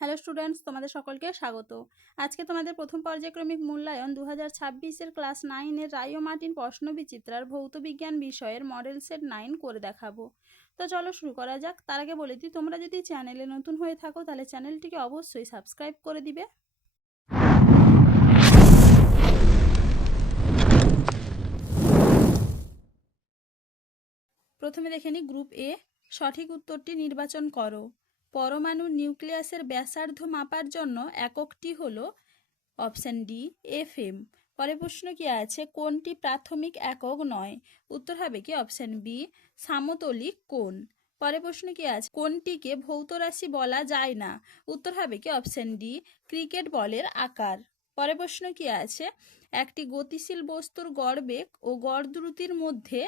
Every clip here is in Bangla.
হ্যালো স্টুডেন্টস, তোমাদের সকলকে স্বাগত। আজকে তোমাদের প্রথম পর্যায়ক্রমিক মূল্যায়ন 2026-এর ক্লাস 9-এর রায় ও মার্টিন প্রশ্নবিচিত্রার ভৌতবিজ্ঞান বিষয়ের মডেল সেট 9 করে দেখাবো। তো চলো শুরু করা যাক। তার আগে বলে দিই, তোমরা যদি চ্যানেলে নতুন হয়ে থাকো তাহলে চ্যানেলটিকে অবশ্যই সাবস্ক্রাইব করে দিবে। প্রথমে দেখে নিই গ্রুপ এ। সঠিক উত্তরটি নির্বাচন করো। পরমাণুর নিউক্লিয়াসের ব্যাসার্ধ মাপার জন্য এককটি হলো অপশন ডি এফএম। পরে প্রশ্ন কি আছে, কোনটি প্রাথমিক একক নয়? উত্তর হবে কি অপশন বি সামতলিক কোণ। পরে প্রশ্ন কি আছে, কোনটিকে ভৌত রাশি বলা যায় না? উত্তর হবে কি অপশন ডি ক্রিকেট বলের আকার। পরে প্রশ্ন কি আছে, একটি গতিশীল বস্তুর গড়বেগ ও গড় দ্রুতির মধ্যে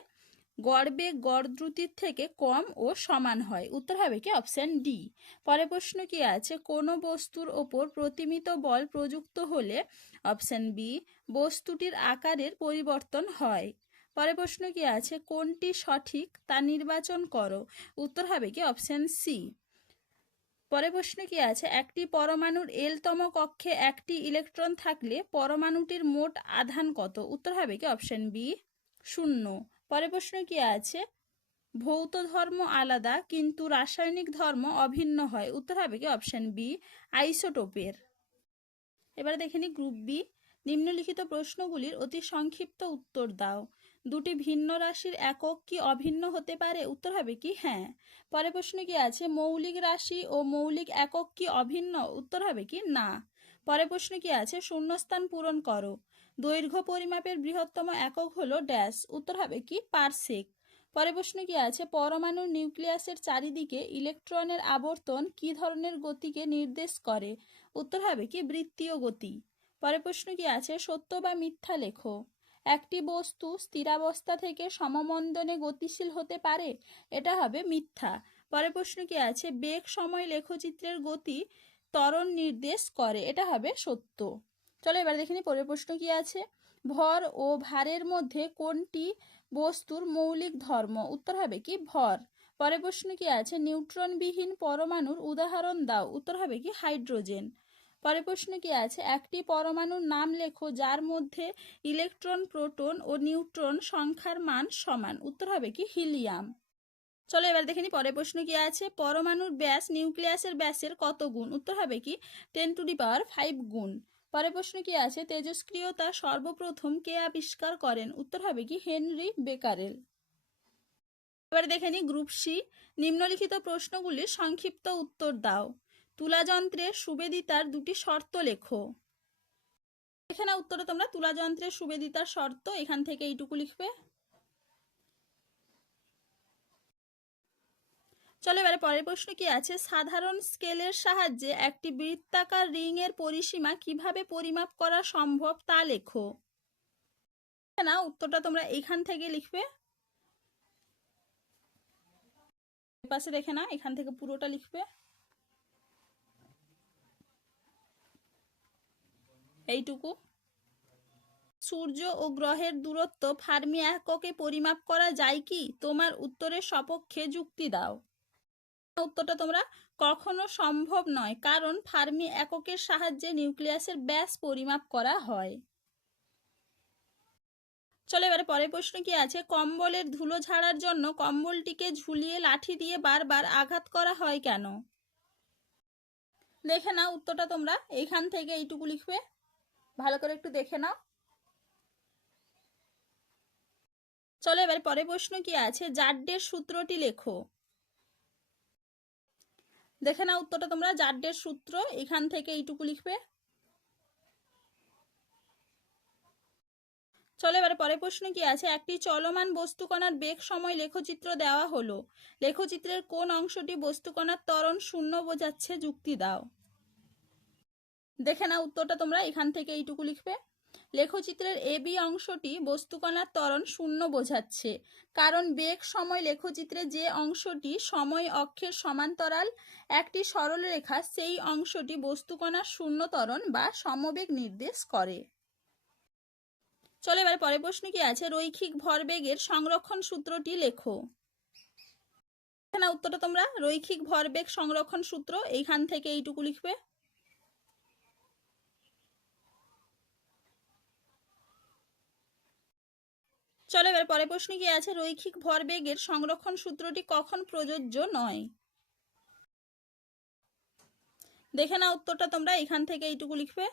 গড়বেগ গড় দ্রুতির থেকে কম ও সমান হয়? উত্তর হবে কি অপশন ডি। পরে প্রশ্ন কি আছে, কোনো বস্তুর ওপর প্রতিমিত বল প্রযুক্ত হলে অপশন বি বস্তুটির আকারের পরিবর্তন হয়। পরে প্রশ্ন কি আছে, কোনটি সঠিক তা নির্বাচন করো? উত্তর হবে কি অপশন সি। পরে প্রশ্ন কি আছে, একটি পরমাণুর এলতম কক্ষে একটি ইলেকট্রন থাকলে পরমাণুটির মোট আধান কত? উত্তর হবে কি অপশন বি 0। পরে প্রশ্ন কি আছে, ভৌত ধর্ম আলাদা কিন্তু রাসায়নিক ধর্ম অভিন্ন হয়? উত্তর হবে কি অপশন বি আইসোটোপের। এবারে দেখে নিই গ্রুপ বি। নিম্নলিখিত প্রশ্নগুলির অতি সংক্ষিপ্ত উত্তর দাও। দুটি ভিন্ন রাশির একক কি অভিন্ন হতে পারে? উত্তর হবে কি হ্যাঁ। পরে প্রশ্ন কি আছে, মৌলিক রাশি ও মৌলিক একক কি অভিন্ন? উত্তর হবে কি না। পরে প্রশ্ন কি আছে, শূন্যস্থান পূরণ করো। দৈর্ঘ্য পরিমাপের বৃহত্তম একক হলো ড্যাশ। উত্তর হবে কি পারসেক। পরে প্রশ্ন কি আছে, পরমাণুর নিউক্লিয়াসের চারিদিকে ইলেকট্রনের আবর্তন কি ধরনের গতিকে নির্দেশ করে? উত্তর হবে কি বৃত্তীয় গতি। পরে প্রশ্ন কি আছে, সত্য বা মিথ্যা লেখো। একটি বস্তু স্থিরাবস্থা থেকে সমমন্দনে গতিশীল হতে পারে? এটা হবে মিথ্যা। পরে প্রশ্ন কি আছে, বেগ সময় লেখচিত্রের গতি ত্বরণ নির্দেশ করে? এটা হবে সত্য। চলো এবার দেখে নিই পরের প্রশ্ন কি আছে, ভর ও ভারের মধ্যে কোনটি বস্তুর মৌলিক ধর্ম? উত্তর হবে কি ভর। পরে প্রশ্ন কি আছে, নিউট্রনবিহীন পরমাণুর উদাহরণ দাও। উত্তর হবে কি হাইড্রোজেন। পরে প্রশ্ন কি আছে, একটি পরমাণুর নাম লেখো যার মধ্যে ইলেকট্রন প্রোটন ও নিউট্রন সংখ্যার মান সমান। উত্তর হবে কি হিলিয়াম। চলো এবার দেখে নিই পরের প্রশ্ন কি আছে, পরমাণুর ব্যাস নিউক্লিয়াসের ব্যাসের কত গুণ? উত্তর হবে কি 10⁵ গুণ। পরের প্রশ্ন কি আছে, তেজস্ক্রিয়তা সর্বপ্রথম কে আবিষ্কার করেন? উত্তর হবে কি হেনরি বেকারেল। এবার দেখে নিই গ্রুপ সি। নিম্নলিখিত প্রশ্নগুলির সংক্ষিপ্ত উত্তর দাও। তুলাযন্ত্রে সুবেদিতার দুটি শর্ত লেখো। এখানে উত্তরে তোমরা তুলাযন্ত্রের সুবেদিতার শর্ত এখান থেকে এইটুকু লিখবে। চলো এবারে পরের প্রশ্ন কি আছে, সাধারণ স্কেলের সাহায্যে একটি বৃত্তাকার রিং এর পরিসীমা কিভাবে পরিমাপ করা সম্ভব তা লেখো। না, উত্তরটা তোমরা এখান থেকে লিখবে। পাশে দেখে না, এখান থেকে পুরোটা লিখবে, এইটুকু। সূর্য ও গ্রহের দূরত্ব ফার্মি এককে পরিমাপ করা যায় কি? তোমার উত্তরের সপক্ষে যুক্তি দাও। উত্তরটা তোমরা কখনো সম্ভব নয়, কারণ ফার্মি এককের সাহায্যে নিউক্লিয়াসের ব্যাস পরিমাপ করা হয়। চলো এবারে পরের প্রশ্ন কি আছে, কম্বলের ধুলো ঝাড়ার জন্য কম্বলটিকে ঝুলিয়ে লাঠি দিয়ে বারবার আঘাত করা হয় কেন? দেখে নাও, উত্তরটা তোমরা এইখান থেকে এইটুকু লিখবে, ভালো করে একটু দেখে নাও। চলো এবারে পরের প্রশ্ন কি আছে, জাড্ডের সূত্রটি লেখো। দেখে নাও, উত্তরটা তোমরা জাড্ডের সূত্র এখান থেকে এইটুকু লিখবে। চলো এবারে পরের প্রশ্ন কি আছে, একটি চলমান বস্তুকণার বেগ সময় লেখচিত্র দেওয়া হলো। লেখচিত্রের কোন অংশটি বস্তুকণার ত্বরণ 0 বোঝাচ্ছে? যুক্তি দাও। দেখে নাও, উত্তরটা তোমরা এখান থেকে এইটুকু লিখবে। লেখচিত্রের এ বি অংশটি বস্তুকণার ত্বরণ 0 বোঝাচ্ছে, কারণ বেগ সময় লেখচিত্রে যে অংশটি সময় অক্ষের সমান্তরাল একটি সরল রেখা, সেই অংশটি বস্তুকণার 0 ত্বরণ বা সমবেগ নির্দেশ করে। চলো এবারে পরের প্রশ্ন কি আছে, রৈখিক ভরবেগের সংরক্ষণ সূত্রটি লেখো। এখানে উত্তরটা তোমরা রৈখিক ভরবেগ সংরক্ষণ সূত্র এইখান থেকে এইটুকু লিখবে। চলো এবার পরের প্রশ্ন কি আছে, রৈখিক ভরবেগের সংরক্ষণ সূত্রটি কখন প্রযোজ্য নয়? দেখে নাও উত্তরটা তোমরা এখান থেকে এইটুকু লিখবে।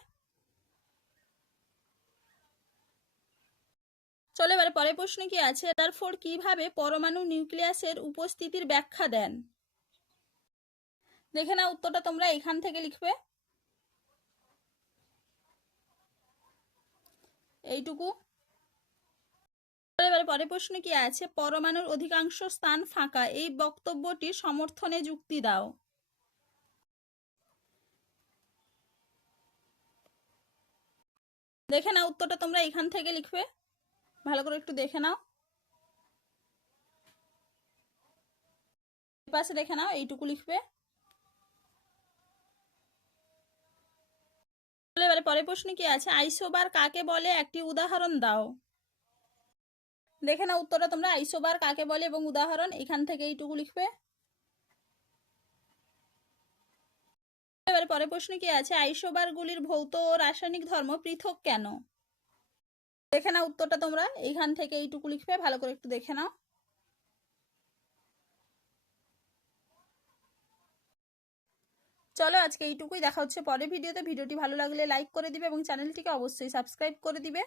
চলো এবার পরের প্রশ্ন কি আছে, রাদারফোর্ড কিভাবে পরমাণু নিউক্লিয়াসের উপস্থিতির ব্যাখ্যা দেন? দেখে নাও উত্তরটা তোমরা এখান থেকে লিখবে এইটুকু। এবার পরের প্রশ্ন কি আছে, পরমাণুর অধিকাংশ স্থান ফাঁকা, এই বক্তব্যটির সমর্থনে যুক্তি দাও। দেখে নাও উত্তরটা তোমরা এখান থেকে লিখবে, ভালো করে একটু দেখে নাও, পাশে দেখে নাও এইটুকু লিখবে। এবারে পরের প্রশ্ন কি আছে, আইসোবার কাকে বলে, একটি উদাহরণ দাও। দেখে নাও উত্তরটা তোমরা আইসোবার কাকে বলে এবং উদাহরণ এখান থেকে এইটুকু লিখবে। এবারে পরের প্রশ্ন কি আছে, আইসোবারগুলির ভৌত ও রাসায়নিক ধর্ম পৃথক কেন? দেখে নাও উত্তরটা তোমরা এইখান থেকে এইটুকু লিখবে, ভালো করে একটু দেখে নাও। চলো আজকে এইটুকুই, দেখা হচ্ছে পরের ভিডিওতে। ভিডিওটি ভালো লাগলে লাইক করে দিবে এবং চ্যানেলটিকে অবশ্যই সাবস্ক্রাইব করে দিবে।